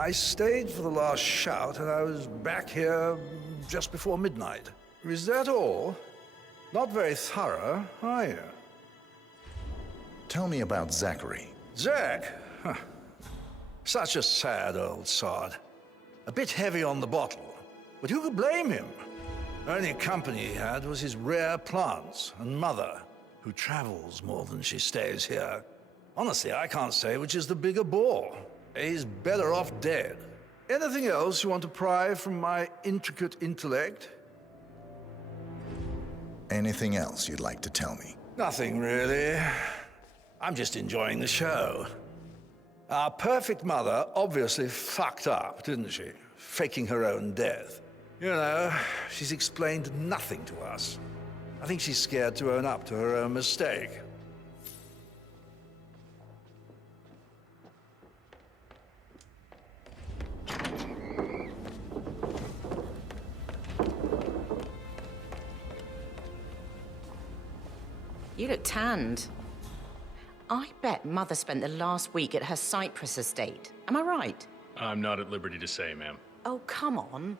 I stayed for the last shout and I was back here just before midnight. Is that all? Not very thorough, are you? Tell me about Zachary. Zack? Huh. Such a sad old sod. A bit heavy on the bottle, but who could blame him? The only company he had was his rare plants and mother, who travels more than she stays here. Honestly, I can't say which is the bigger bore. He's better off dead. Anything else you want to pry from my intricate intellect? Anything else you'd like to tell me? Nothing, really. I'm just enjoying the show. Our perfect mother obviously fucked up, didn't she? Faking her own death. You know, she's explained nothing to us. I think she's scared to own up to her own mistake. You look tanned. I bet Mother spent the last week at her Cyprus estate. Am I right? I'm not at liberty to say, ma'am. Oh, come on.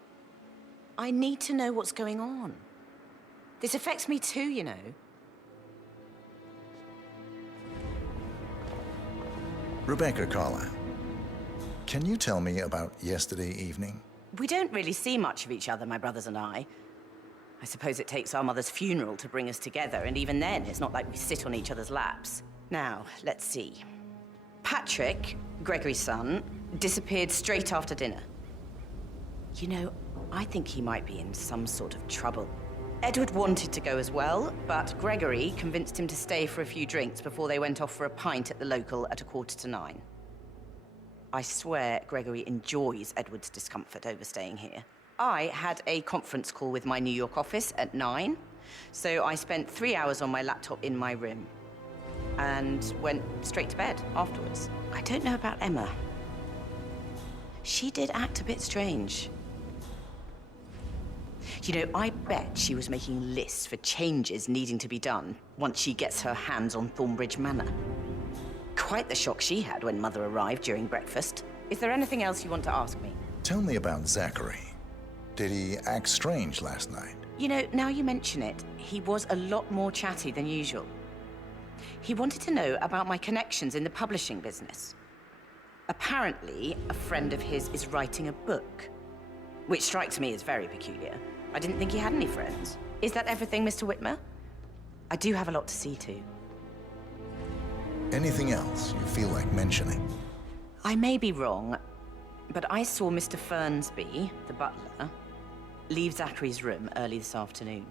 I need to know what's going on. This affects me too, you know. Rebecca Carlyle, can you tell me about yesterday evening? We don't really see much of each other, my brothers and I. I suppose it takes our mother's funeral to bring us together, and even then, it's not like we sit on each other's laps. Now, let's see. Patrick, Gregory's son, disappeared straight after dinner. You know, I think he might be in some sort of trouble. Edward wanted to go as well, but Gregory convinced him to stay for a few drinks before they went off for a pint at the local at 9:15. I swear Gregory enjoys Edward's discomfort over staying here. I had a conference call with my New York office at 9, so I spent 3 hours on my laptop in my room and went straight to bed afterwards. I don't know about Emma. She did act a bit strange. You know, I bet she was making lists for changes needing to be done once she gets her hands on Thornbridge Manor. Quite the shock she had when Mother arrived during breakfast. Is there anything else you want to ask me? Tell me about Zachary. Did he act strange last night? You know, now you mention it, he was a lot more chatty than usual. He wanted to know about my connections in the publishing business. Apparently, a friend of his is writing a book, which strikes me as very peculiar. I didn't think he had any friends. Is that everything, Mr. Whitmer? I do have a lot to see to. Anything else you feel like mentioning? I may be wrong, but I saw Mr. Fernsby, the butler, leave Zachary's room early this afternoon.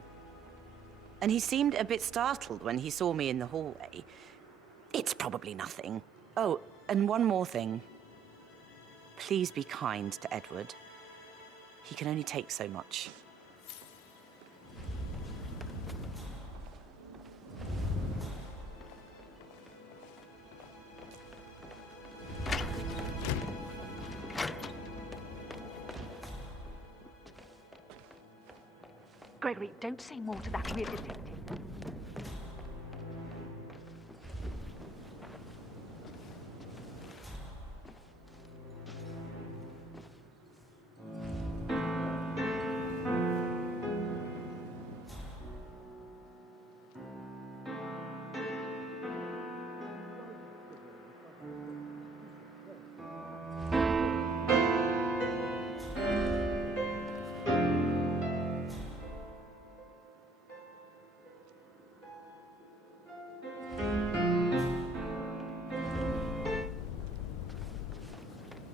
And he seemed a bit startled when he saw me in the hallway. It's probably nothing. Oh, and one more thing. Please be kind to Edward. He can only take so much. Gregory, don't say more to that weird detective.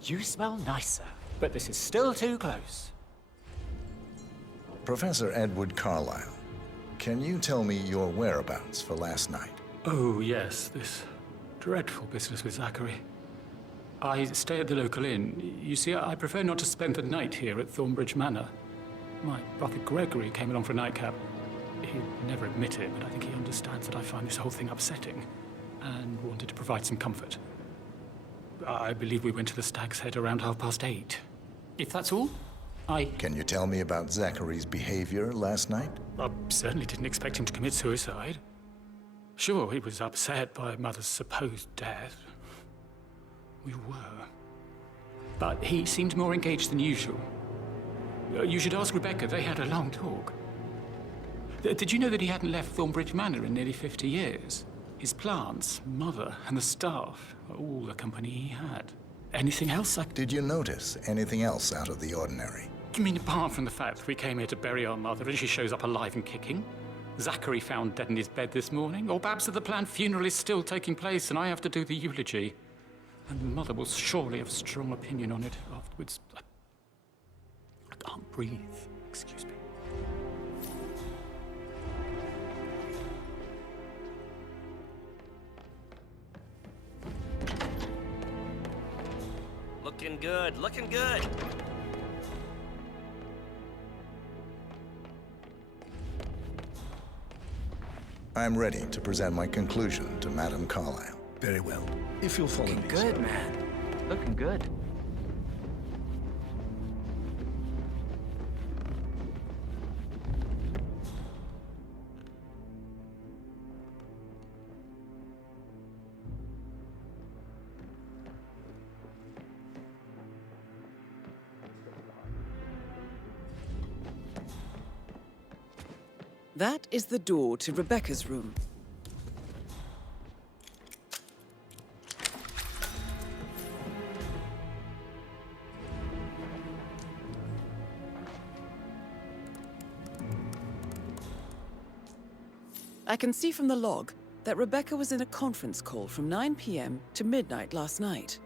You smell nicer, but this is still too close. Professor Edward Carlyle, can you tell me your whereabouts for last night? Oh, yes, this dreadful business with Zachary. I stay at the local inn. You see, I prefer not to spend the night here at Thornbridge Manor. My brother Gregory came along for a nightcap. He'd never admit it, but I think he understands that I find this whole thing upsetting and wanted to provide some comfort. I believe we went to the Stag's Head around 8:30. If that's all, Can you tell me about Zachary's behavior last night? I certainly didn't expect him to commit suicide. Sure, he was upset by Mother's supposed death. We were. but he seemed more engaged than usual. You should ask Rebecca. They had a long talk. Did you know that he hadn't left Thornbridge Manor in nearly 50 years? His plants, mother, and the staff, all the company he had. Anything else Did you notice anything else out of the ordinary? You mean apart from the fact that we came here to bury our mother and she shows up alive and kicking? Zachary found dead in his bed this morning? Or perhaps that the planned funeral is still taking place and I have to do the eulogy? And Mother will surely have a strong opinion on it afterwards. I can't breathe. Excuse me. Looking good, looking good. I'm ready to present my conclusion to Madame Carlyle. Very well. If you'll follow me. Good, sir. man. Looking good. That is the door to Rebecca's room. I can see from the log that Rebecca was in a conference call from 9 p.m. to midnight last night.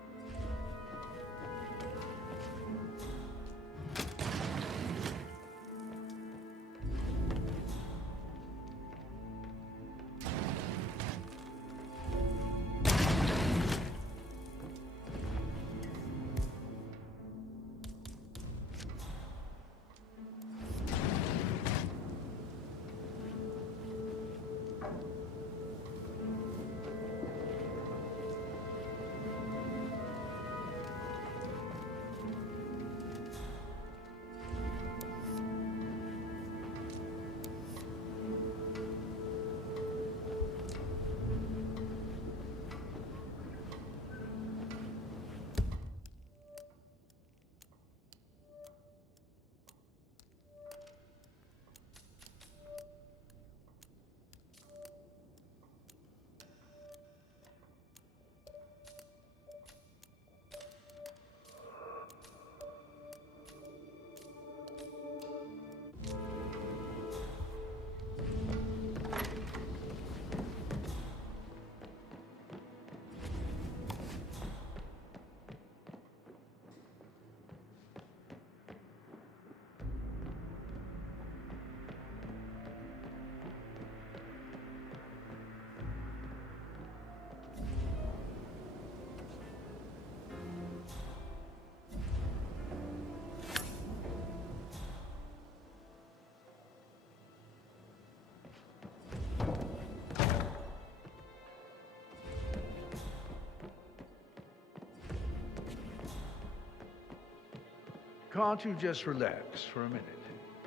Can't you just relax for a minute?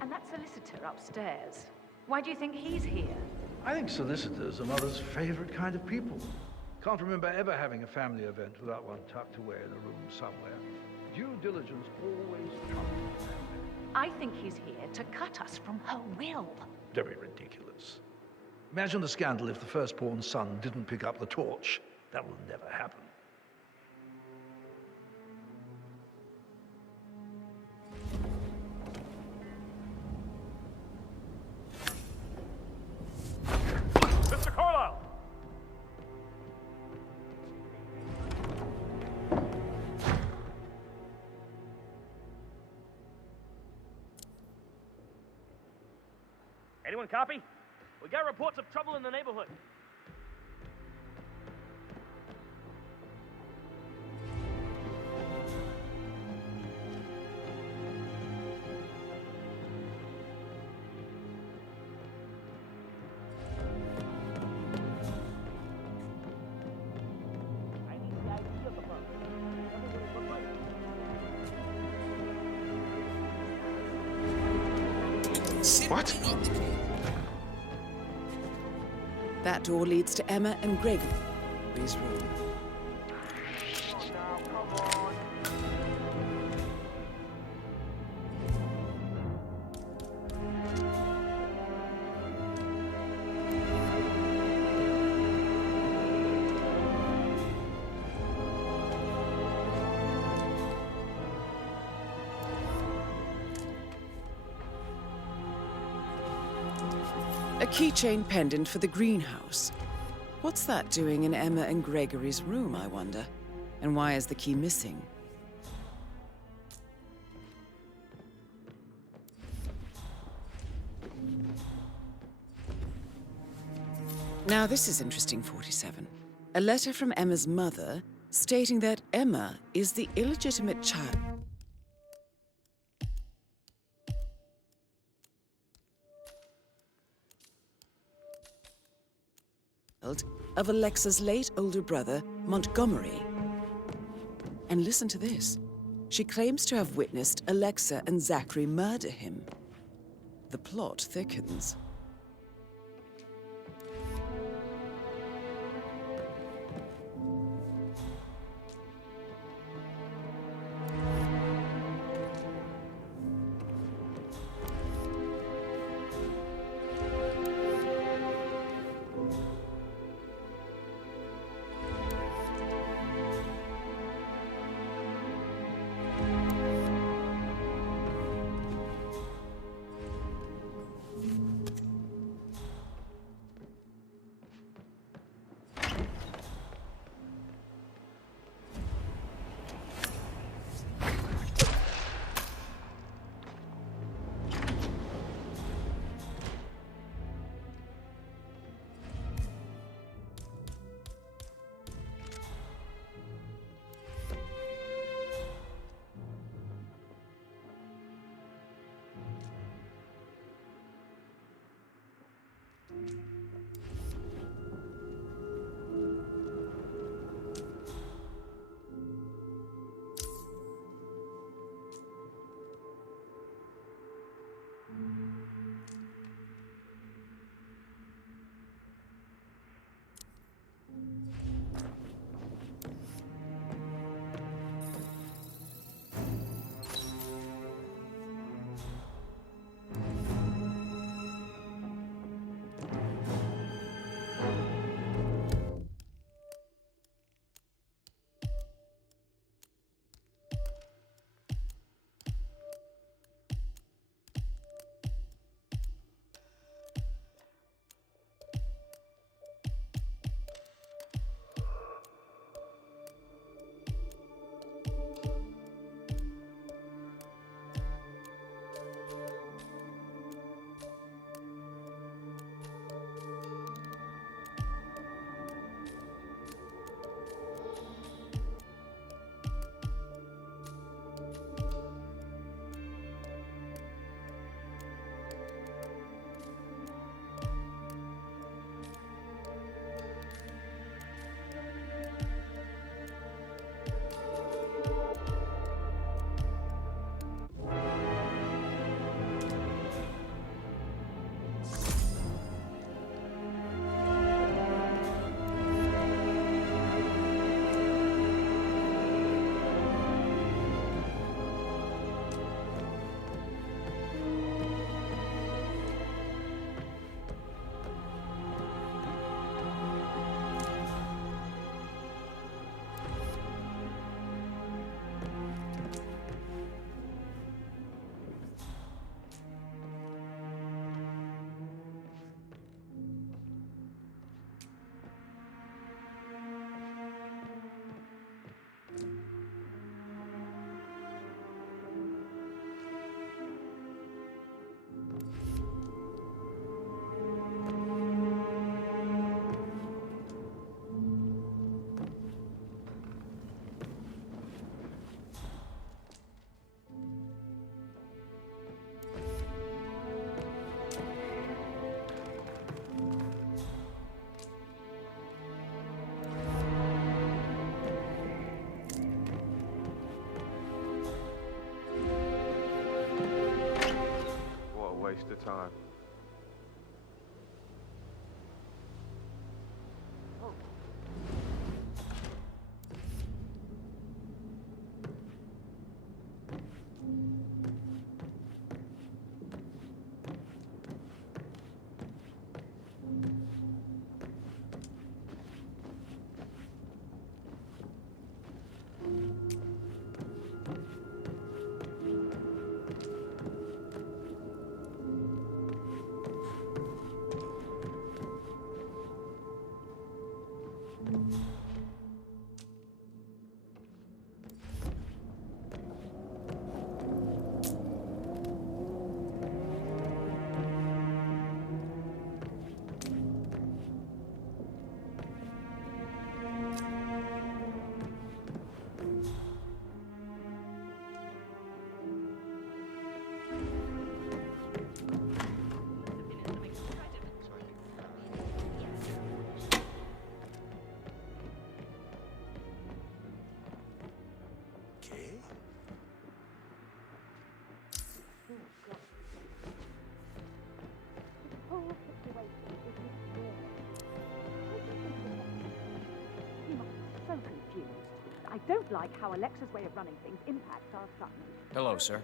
And that solicitor upstairs. Why do you think he's here? I think solicitors are Mother's favorite kind of people. Can't remember ever having a family event without one tucked away in a room somewhere. Due diligence always trumps. I think he's here to cut us from her will. Very ridiculous. Imagine the scandal if the firstborn son didn't pick up the torch. That will never happen. Mr. Carlyle! Anyone copy? We got reports of trouble in the neighborhood. I need the ID of the firm. What? That door leads to Emma and Gregory's room. A keychain pendant for the greenhouse. What's that doing in Emma and Gregory's room, I wonder? And why is the key missing? Now this is interesting, 47. A letter from Emma's mother stating that Emma is the illegitimate child of Alexa's late older brother, Montgomery. And listen to this. She claims to have witnessed Alexa and Zachary murder him. The plot thickens. Waste of time. I don't like how Alexa's way of running things impacts our son. Hello, sir.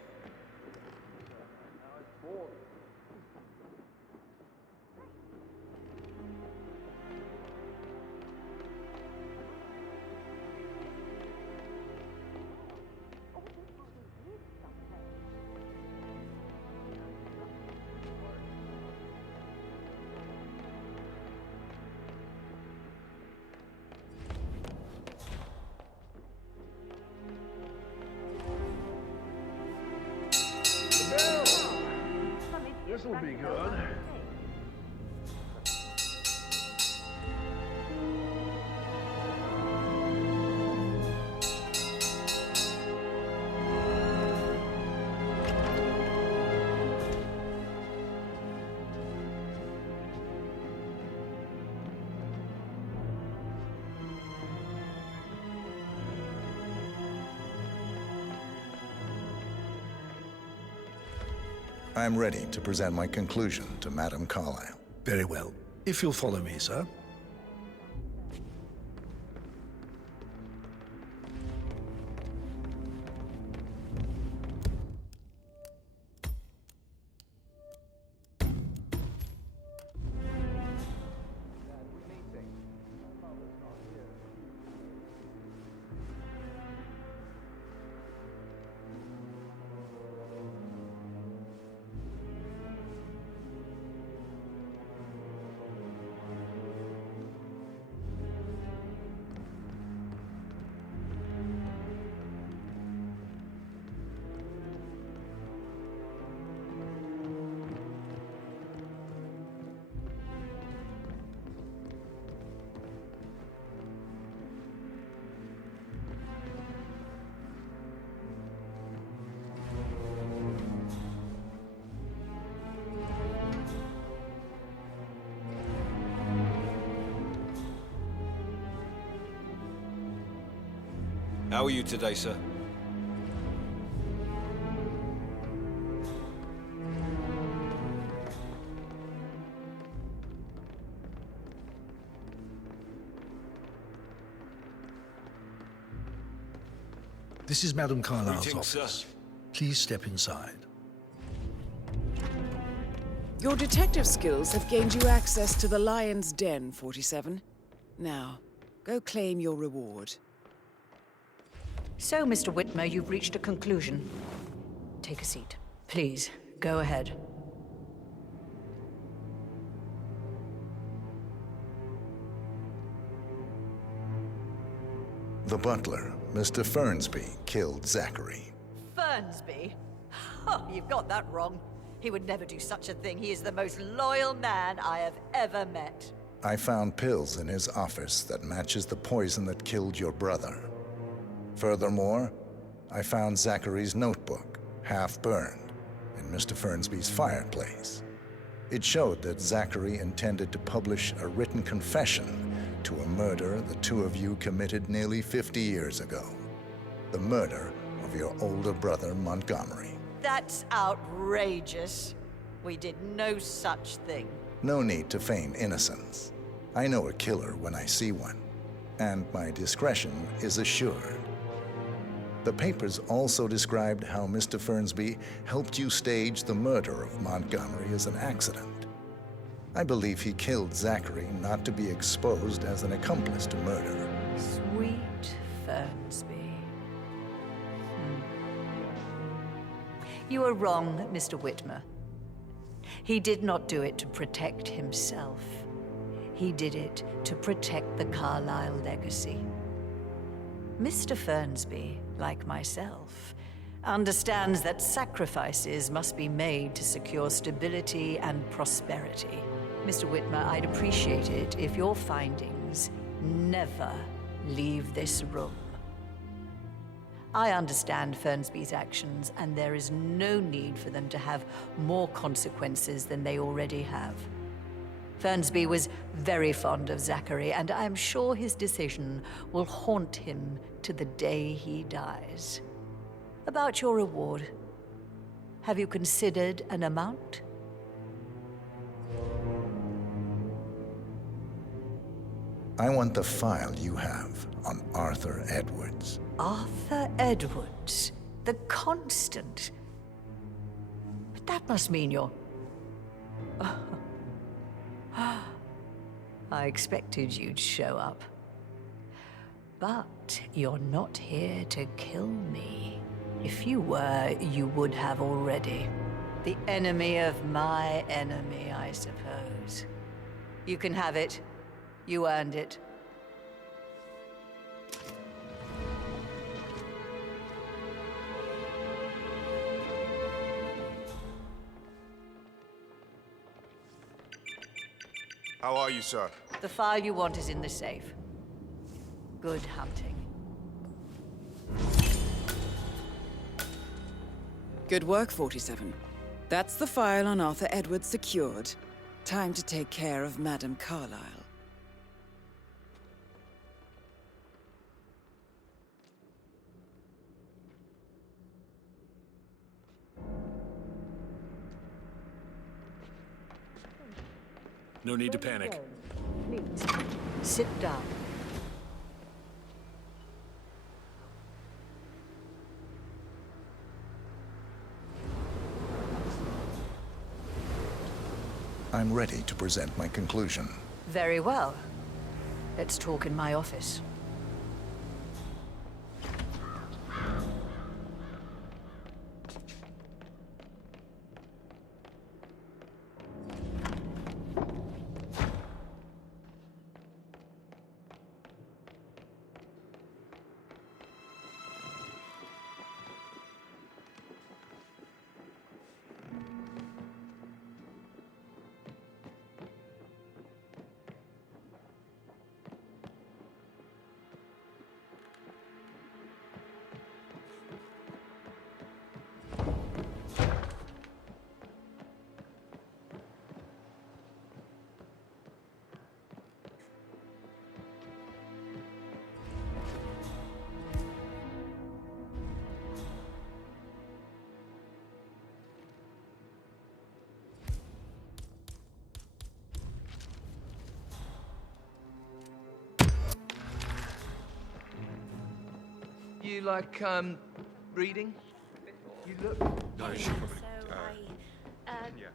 This'll be good. I'm ready to present my conclusion to Madame Carlyle. Very well. If you'll follow me, sir. How are you today, sir? This is Madame Carlyle's Greetings, sir. office. Please step inside. Your detective skills have gained you access to the Lion's Den, 47. Now, go claim your reward. So, Mr. Whitmer, you've reached a conclusion. Take a seat. Please, go ahead. The butler, Mr. Fernsby, killed Zachary. Fernsby? Oh, you've got that wrong. He would never do such a thing. He is the most loyal man I have ever met. I found pills in his office that matches the poison that killed your brother. Furthermore, I found Zachary's notebook, half burned, in Mr. Fernsby's fireplace. It showed that Zachary intended to publish a written confession to a murder the two of you committed nearly 50 years ago. The murder of your older brother, Montgomery. That's outrageous. We did no such thing. No need to feign innocence. I know a killer when I see one, and my discretion is assured. The papers also described how Mr. Fernsby helped you stage the murder of Montgomery as an accident. I believe he killed Zachary not to be exposed as an accomplice to murder. Sweet Fernsby. You are wrong, Mr. Whitmer. He did not do it to protect himself. He did it to protect the Carlyle legacy. Mr. Fernsby, like myself, understands that sacrifices must be made to secure stability and prosperity. Mr. Whitmer, I'd appreciate it if your findings never leave this room. I understand Fernsby's actions, and there is no need for them to have more consequences than they already have. Fernsby was very fond of Zachary, and I'm sure his decision will haunt him to the day he dies. About your reward, have you considered an amount? I want the file you have on Arthur Edwards. Arthur Edwards, the Constant. But that must mean you're... I expected you'd show up. But you're not here to kill me. If you were, you would have already. The enemy of my enemy, I suppose. You can have it. You earned it. How are you, sir? The file you want is in the safe. Good hunting. Good work, 47. That's the file on Arthur Edwards secured. Time to take care of Madame Carlyle. No need to panic. Please, sit down. I'm ready to present my conclusion. Very well. Let's talk in my office. You like, reading? You look... No, she probably... Yeah,